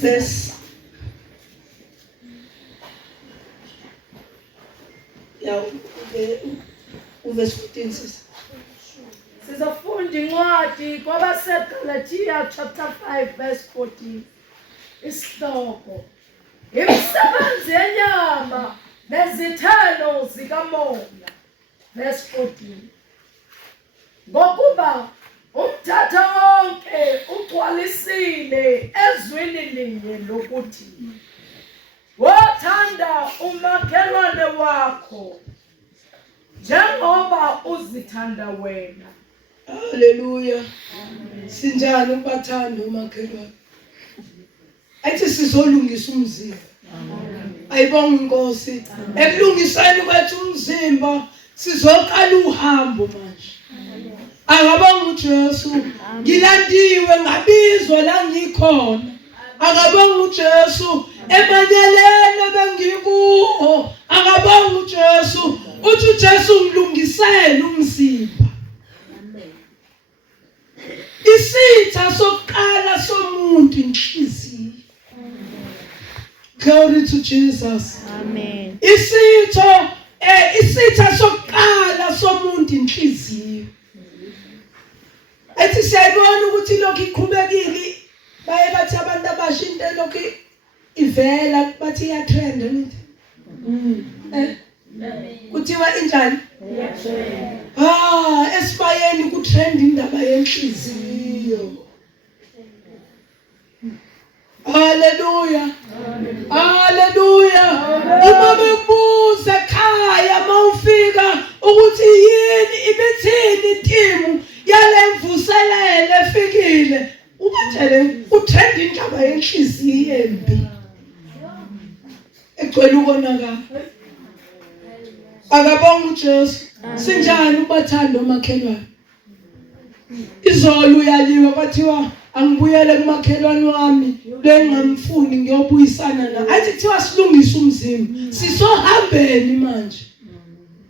verse verse 14 says. Sizafunda incwadi kwabaseGalatia chapter 5 verse 14. Isihloko. Imisebenzi yenyama nezithelo zikamoya. Verse 14. Ngokuba umthetho wonke ugcwalisile ezwini linye lokuthi wathanda umakhelwane wakho njengoba uzithanda wena. Hallelujah. Sinjani ubathanda umakhelwane? Ayithi sizolungisa umzimba. Ayibonga Inkosi. Ekulungiseni kwethu umzimba sizoqala uhambo manje. Akabonga uJesu. Ngilandiwe ngabizwa la ngikhona. Akabonga uJesu. Emanyelene bengikuwo. Akabonga uJesu. Uthi uJesu ngilungisele umzimba. Isitha sokuqala somuntu inhliziyo. Glory to Jesus. Amen. Isitha sokuqala somuntu inhliziyo. Ethi siyayibona ukuthi lokho iqhubekile baye bathi abantu abasha into lokho ivela bathi iya trend nithi. Kuthiwa injani? Esibayeni ku trend indaba yenhliziyo. Hallelujah. Hallelujah. Uma bebuza ekhaya mawufika ukuthi yini ibithini timu yale mvuselele efikile ubatshele utrend indaba yenhliziyo embi egcwele ukonakala. Akabonga uJesu. Sinjani ubathanda umakhelwane? Izolo uyaliwe kwathiwa angibuyele kumakhelwane wami lengamfuni ngiyobuyisana na. Athi kuthiwa silungisa umzimba. Sisohambeni manje.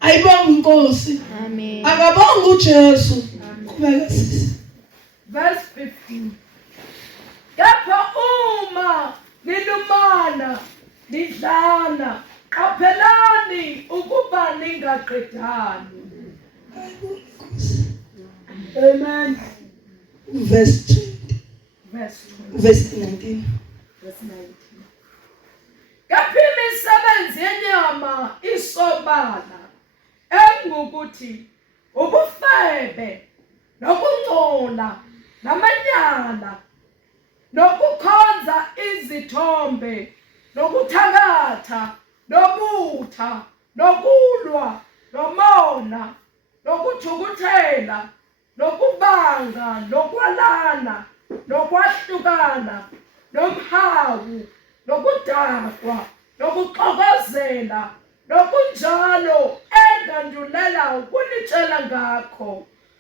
Ayibonga Inkosi. Amen. Akabonga uJesu. Qhubeka sisi. Verse 15. Kepha uma nilumana nidlana qaphelani ukuba ningaqedani. Amen. Verse 20. Verse 19. Kepha imisebenzi yenyama isobala engukuthi ubufebe nokungcola namanyala nokukhonza izithombe nokuthakatha nobutha nokulwa nomona nokuthukuthela nokubanga nokwalana nokwahlukana nomhawu nokudakwa nokuxokozela nokunjalo engandulela ukunitshela ngakho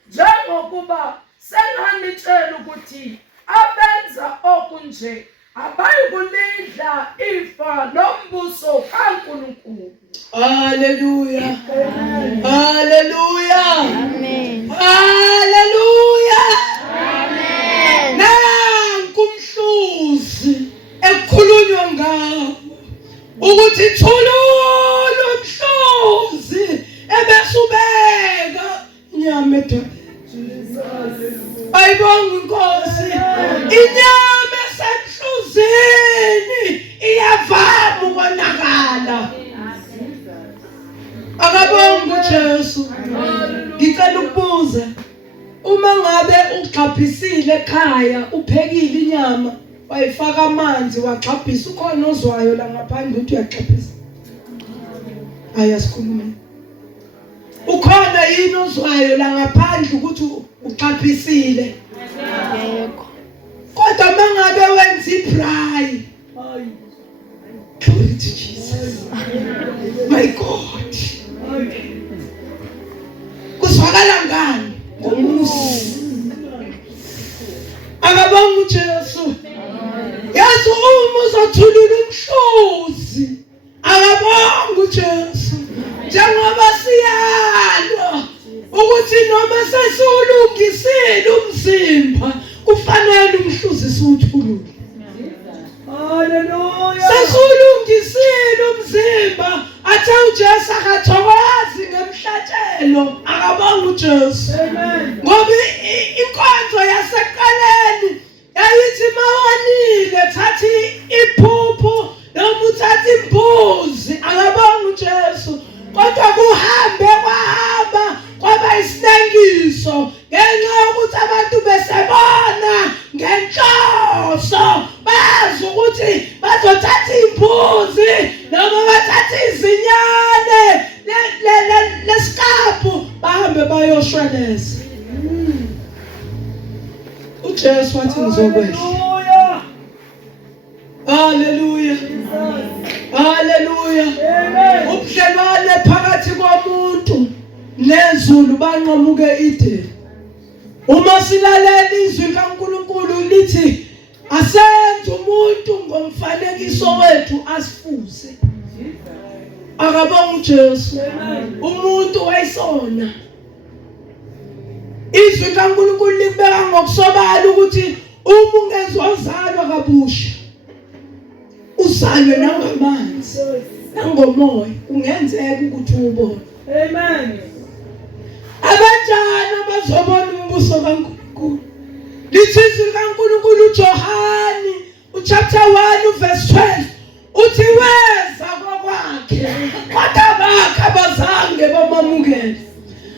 njengokuba senganitshela ukuthi abenza okunje abayukulidla ifa lombuso kaNkulunkulu. Hallelujah. Hallelujah. Amen. Hallelujah. Amen. Nankumhluzi ekhulunywa ngawo ukuthi thulula umhluzi ebese ubeka inyama edoleni. Ayibonga Inkosi. Inyama esemhluzini iyavama ukonakala. Akabonga uJesu. Ngicela ukubuza uma ngabe uxhabhisile ekhaya uphekile inyama wayifaka amanzi waxhabhisa ukhona ozwayo la ngaphandle ukuthi uyaxhabhisa. Ayasikhuluma. Ukhona yini ozwayo la ngaphandle ukuthi uxhabhisile? Yebo. Kodwa mangabe wenza ibray. Glory to Jesus. My God. Kuzwakala ngani? Ngomusi. Akabonga uJesu. Yesu uma uzothulula umhluzi. Akabonga uJesu. Njengoba siyalwa ukuthi noma sesiwulungisile umzimba kufanele umhluzi siwuthulule. Hallelujah. Sesulungisile umzimba athe uJesu akathokozi ngemhlatshelo akabonga uJesu. Amen. Ngoba inkonzo yaseqaleni yayithi mawonile thathi iphuphu noma uthatha imbuzi akabonga uJesu. Kodwa kuhambe kwahamba kwaba isinengiso ngenxa yokuthi abantu besebona ngenhloso bazi ukuthi bazothatha imbuzi noma bathatha izinyane lesikaphu bahambe bayoshweleza. uJesu wathi ngizokwehla. Hallelujah. Hallelujah. Ubudlelwane phakathi komuntu nezulu banqamuke ide. Uma silalela izwi kaNkulunkulu lithi asenze umuntu ngomfanekiso wethu asifuze. Akabonga uJesu. Umuntu wayisona. Izwi kaNkulunkulu libeka ngokusobala ukuthi uma ungezozalwa kabusha uzalwe nangamanzi nangomoya kungenzeka ukuthi ubone. Amen. Abanjani abazobona umbuso kaNkulunkulu? Lithi izwi kaNkulunkulu uJohani chapter 1 verse 12 uthi weza kokwakhe kodwa bakhe abazange bamamukele.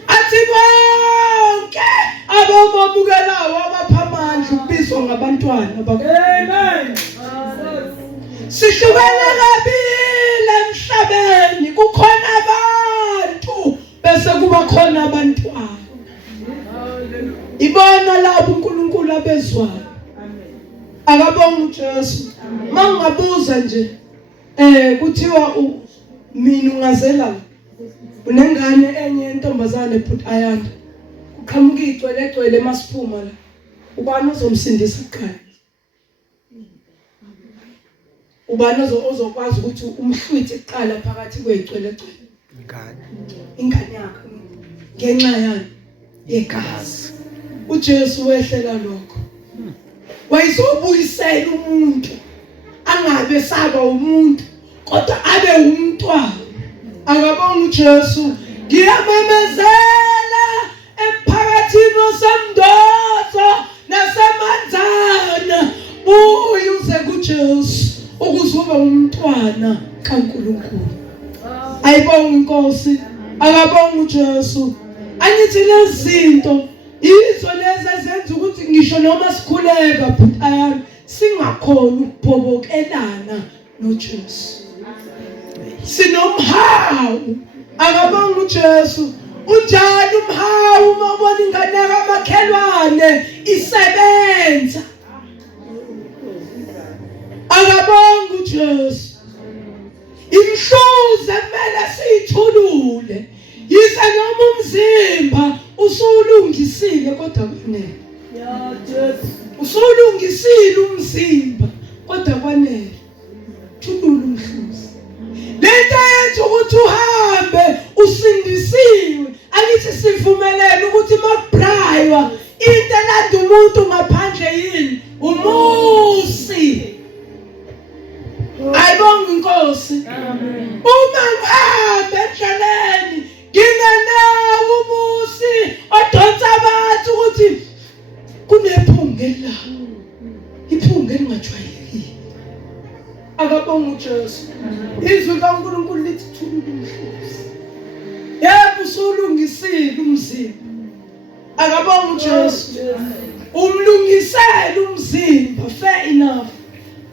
Athi bonke abamamukelayo abapha amandla ukubizwa ngabantwana bakhe. Amen. Sihlukene kabili emhlabeni, kukhona abantu bese kuba khona abantwana. Ibona labo uNkulunkulu abezwayo. Akabonga uJesu. Mangabuza nje kuthiwa mina ungazela unengane enye intombazane put ayanda. Kuqhamuka igcwele emasiphuma la. Ubani ozomsindisa kuqala? Ubani ozokwazi ukuthi umhlwithi eqala phakathi kwezicwele ingane yakhe ngenxa yani yegazi. uJesu wehlela lokho. Wayizobuyisela umuntu angabe saba umuntu kodwa abe umntwana. Akabonga uJesu. Ngiyamemezela emphakathini osemndozo nasemanzana uyuze kuJesu ukuze ube umntwana kaNkulunkulu. Ayibonga inkosi. Akabonga uJesu. Angithi lezinto yizo lezi ezenza ukuthi ngisho noma sikhuleka but ayami singakhona ukubhobokelana noJesu. Sinomhawu. Akabonga uJesu. Unjani umhawu uma ubona ingane kamakhelwane isebenza? Akabonga uJesu. Imhluze kumele siyithulule. Yize noma umzimba usulungisile kodwa kwanele. Ya Jesu. Usulungisile umzimba kodwa kwanele. Thulula umhluzi. Lento yenza ukuthi uhambe usindisiwe. Angithi sivumelene ukuthi makubraywa into elanda umuntu ngaphandle yini? Umusi. Ayibonga inkosi. Uma ngihambe endleleni ngingenawo umusi odonsa abantu ukuthi kunephunga la. Iphunga elingajwayelekile. Akabonga uJesu. Izwi kaNkulunkulu lithi thulula umhluzi. Yebo usulungisile umzimba. Akabonga uJesu. Umlungisele umzimba. Fair enough.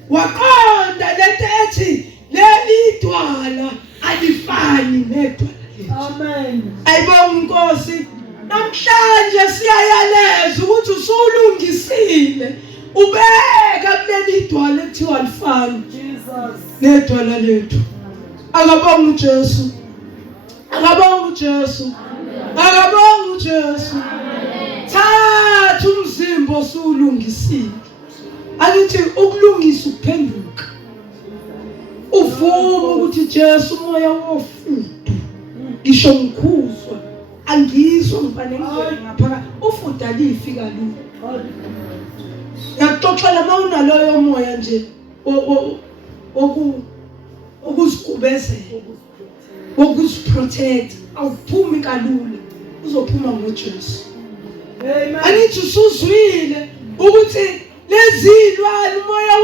Waqonda lento ethi leli dwala alifani nedwala lethu. Amen. Ayibonga inkosi. Namhlanje siyayaleza ukuthi usulungisile. Ubeka kuleli dwala ekuthiwa alifani Jesus. nedwala lethu. Akabonga uJesu. Akabonga uJesu. Akabonga uJesu. Thatha umzimba osulungisile. Angithi ukulungisa ukuphenduka. Uvuma ukuthi Jesu umoya wofudu. Ngisho ngikhuzwa angizwa ngifane ngizwe ngaphakathi. Ufudu alifika lula. Yakuxoxela mawunaloyo moya nje okuzigubezela, okuziprotect, awuphumi kalula, uzophuma ngoJesu. Amen. Angithi usuzwile ukuthi lezilwane umoya